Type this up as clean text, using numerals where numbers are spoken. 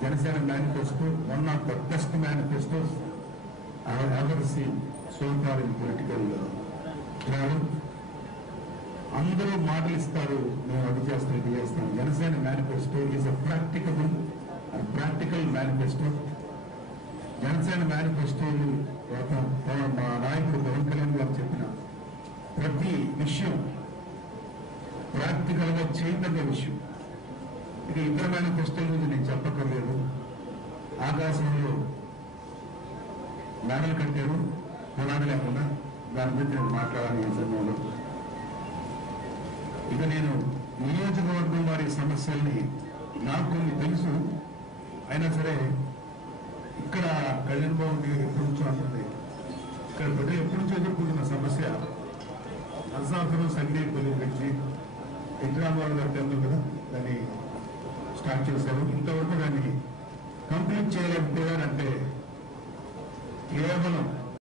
Janasena manifesto, one of the best manifestos I have ever seen so far in political travel. అందరూ మాటలు ఇస్తారు, మేము అది చేస్తాం ఇది చేస్తాం. Janasena manifesto is a practical manifesto. Janasena మేనిఫెస్టోలు మా నాయకుడు పవన్ కళ్యాణ్ గారు చెప్పిన ప్రతి విషయం ప్రాక్టికల్ గా చేయదగ్గ విషయం. ఇక ఇతర మేనిఫెస్టోల గురించి నేను చెప్పక్కర్లేదు. ఆకాశంలో మేడలు కట్టారు, పునాది లేకుండా. దాని గురించి నేను మాట్లాడాలి ఈ సమయంలో. ఇక నేను నియోజకవర్గం వారి సమస్యల్ని నాకు కొన్ని తెలుసు, అయినా సరే ఇక్కడ కళ్యాణ్ బాబు ఎప్పటి నుంచో అంటుంది, ఇక్కడ ప్రజలు ఎప్పటి నుంచో ఎదుర్కొంటున్న సమస్య అర్సాపురం సంగీపల్లి పెట్టి ఇంద్రాబాబు గారు టెంపుల్ కదా దాన్ని స్టార్ట్ చేశారు. ఇంతవరకు దాన్ని కంప్లీట్ చేయలేకపోయారంటే కేవలం